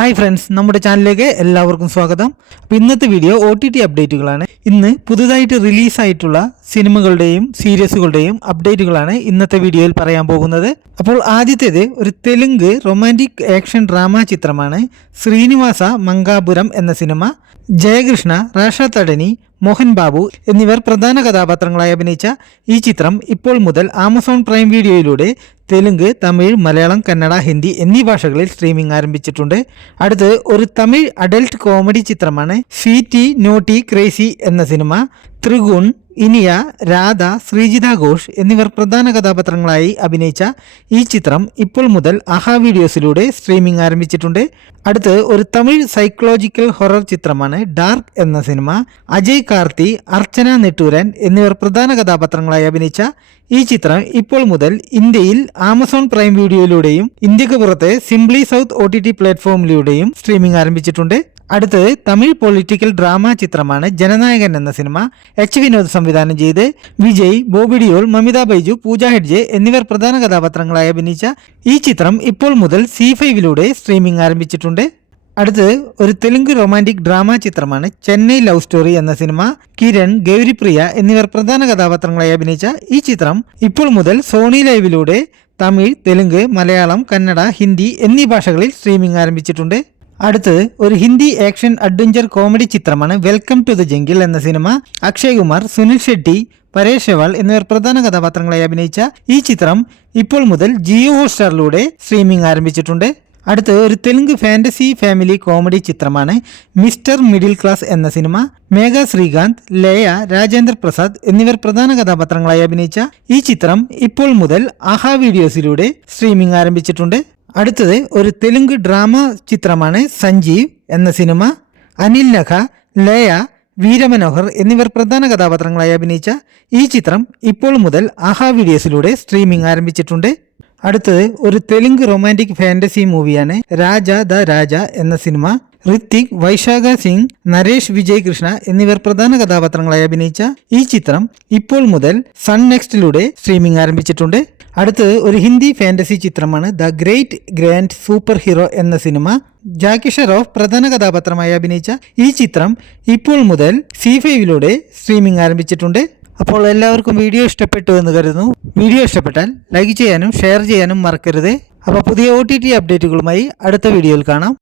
Hi friends, നമ്മുടെ ചാനലിലേക്ക് എല്ലാവർക്കും സ്വാഗതം. അപ്പോൾ ഇന്നത്തെ വീഡിയോ OTT അപ്ഡേറ്റുകളാണ്. ഇന്ന് പുതുതായിട്ട് റിലീസായിട്ടുള്ള സിനിമകളുടെയും സീരീസുകളുടെയും അപ്ഡേറ്റുകളാണ് ഇന്നത്തെ വീഡിയോയിൽ പറയാൻ പോകുന്നത്. അപ്പോൾ ആദ്യത്തേത് ഒരു തെലുങ്ക് റൊമാൻറ്റിക് ആക്ഷൻ ഡ്രാമ ചിത്രമാണ്. ശ്രീനിവാസ മംഗാപുരം എന്ന സിനിമ. ജയകൃഷ്ണ, റാഷ തടനി, മോഹൻ ബാബു എന്നിവർ പ്രധാന കഥാപാത്രങ്ങളായി അഭിനയിച്ച ഈ ചിത്രം ഇപ്പോൾ മുതൽ ആമസോൺ പ്രൈം വീഡിയോയിലൂടെ തെലുങ്ക്, തമിഴ്, മലയാളം, കന്നഡ, ഹിന്ദി എന്നീ ഭാഷകളിൽ സ്ട്രീമിംഗ് ആരംഭിച്ചിട്ടുണ്ട്. അടുത്ത് ഒരു തമിഴ് അഡൽട്ട് കോമഡി ചിത്രമാണ് സ്വീറ്റി നോട്ടി ക്രേസി എന്ന സിനിമ. ത്രിഗുൺ, ഇനിയ, രാധ, ശ്രീജിത ഘോഷ് എന്നിവർ പ്രധാന കഥാപാത്രങ്ങളായി അഭിനയിച്ച ഈ ചിത്രം ഇപ്പോൾ മുതൽ ആഹാ വീഡിയോസിലൂടെ സ്ട്രീമിംഗ് ആരംഭിച്ചിട്ടുണ്ട്. അടുത്ത് ഒരു തമിഴ് സൈക്കോളജിക്കൽ ഹൊറർ ചിത്രമാണ് ഡാർക്ക് എന്ന സിനിമ. അജയ് കാർത്തി, അർച്ചന നെട്ടൂരൻ എന്നിവർ പ്രധാന കഥാപാത്രങ്ങളായി അഭിനയിച്ച ഈ ചിത്രം ഇപ്പോൾ മുതൽ ഇന്ത്യയിൽ ആമസോൺ പ്രൈം വീഡിയോയിലൂടെയും ഇന്ത്യക്ക് പുറത്തെ സിംപ്ലി സൗത്ത് OTT പ്ലാറ്റ്ഫോമിലൂടെയും സ്ട്രീമിംഗ് ആരംഭിച്ചിട്ടുണ്ട്. അടുത്തത് തമിഴ് പൊളിറ്റിക്കൽ ഡ്രാമ ചിത്രമാണ് ജനനായകൻ എന്ന സിനിമ. വിനോദ് സംവിധാനം ചെയ്ത് വിജയ്, ബോബി ഡിയോൾ, മമിത ബൈജു, പൂജ ഹെഡ്ജെ എന്നിവർ പ്രധാന കഥാപാത്രങ്ങളായി അഭിനയിച്ച ഈ ചിത്രം ഇപ്പോൾ മുതൽ C5ലൂടെ സ്ട്രീമിംഗ് ആരംഭിച്ചിട്ടുണ്ട്. അടുത്തത് ഒരു തെലുങ്ക് റൊമാൻറ്റിക് ഡ്രാമ ചിത്രമാണ് ചെന്നൈ ലവ് സ്റ്റോറി എന്ന സിനിമ. കിരൺ, ഗൗരിപ്രിയ എന്നിവർ പ്രധാന കഥാപാത്രങ്ങളായി അഭിനയിച്ച ഈ ചിത്രം ഇപ്പോൾ മുതൽ സോണി ലൈവിലൂടെ തമിഴ്, തെലുങ്ക്, മലയാളം, കന്നഡ, ഹിന്ദി എന്നീ ഭാഷകളിൽ സ്ട്രീമിംഗ് ആരംഭിച്ചിട്ടുണ്ട്. അടുത്തത് ഒരു ഹിന്ദി ആക്ഷൻ അഡ്വഞ്ചർ കോമഡി ചിത്രമാണ് വെൽക്കം ടു ദ ജംഗിൾ എന്ന സിനിമ. അക്ഷയ് കുമാർ, സുനിൽ ഷെട്ടി, പരേഷ് ഷെവാൾ എന്നിവർ പ്രധാന കഥാപാത്രങ്ങളായി അഭിനയിച്ച ഈ ചിത്രം ഇപ്പോൾ മുതൽ ജിയോ ഹോട്ട്സ്റ്റാറിലൂടെ സ്ട്രീമിംഗ് ആരംഭിച്ചിട്ടുണ്ട്. അടുത്ത് ഒരു തെലുങ്ക് ഫാന്റസി ഫാമിലി കോമഡി ചിത്രമാണ് മിസ്റ്റർ മിഡിൽ ക്ലാസ് എന്ന സിനിമ. മേഘ ശ്രീകാന്ത്, ലയ, രാജേന്ദ്ര പ്രസാദ് എന്നിവർ പ്രധാന കഥാപാത്രങ്ങളായി അഭിനയിച്ച ഈ ചിത്രം ഇപ്പോൾ മുതൽ ആഹാ വീഡിയോസിലൂടെ സ്ട്രീമിംഗ് ആരംഭിച്ചിട്ടുണ്ട്. അടുത്തത് ഒരു തെലുങ്ക് ഡ്രാമ ചിത്രമാണ് സഞ്ജീവ് എന്ന സിനിമ. അനിൽ നഖ, ലയ, വീരമനോഹർ എന്നിവർ പ്രധാന കഥാപാത്രങ്ങളായി അഭിനയിച്ച ഈ ചിത്രം ഇപ്പോൾ മുതൽ ആഹാ വീഡിയോസിലൂടെ സ്ട്രീമിംഗ് ആരംഭിച്ചിട്ടുണ്ട്. അടുത്തത് ഒരു തെലുങ്ക് റൊമാൻറ്റിക് ഫാന്റസി മൂവിയാണ് രാജ ദ രാജ എന്ന സിനിമ. ഋത്തിക്, വൈശാഖ സിംഗ്, നരേഷ് വിജയ് കൃഷ്ണ എന്നിവർ പ്രധാന കഥാപാത്രങ്ങളായി അഭിനയിച്ച ഈ ചിത്രം ഇപ്പോൾ മുതൽ സൺ നെക്സ്റ്റിലൂടെ സ്ട്രീമിംഗ് ആരംഭിച്ചിട്ടുണ്ട്. അടുത്തത് ഒരു ഹിന്ദി ഫാന്റസി ചിത്രമാണ് the great grand super hero എന്ന സിനിമ. ജാക്കി ഷെറോഫ് പ്രധാന കഥാപാത്രമായി അഭിനയിച്ച ഈ ചിത്രം ഇപ്പോൾ മുതൽ C5ലൂടെ സ്ട്രീമിംഗ് ആരംഭിച്ചിട്ടുണ്ട്. അപ്പോൾ എല്ലാവർക്കും വീഡിയോ ഇഷ്ടപ്പെട്ടു എന്ന് കരുതുന്നു. വീഡിയോ ഇഷ്ടപ്പെട്ടാൽ ലൈക്ക് ചെയ്യാനും ഷെയർ ചെയ്യാനും മറക്കരുത്. അപ്പോൾ പുതിയ OTT അപ്ഡേറ്റുകളുമായി അടുത്ത വീഡിയോയിൽ കാണാം.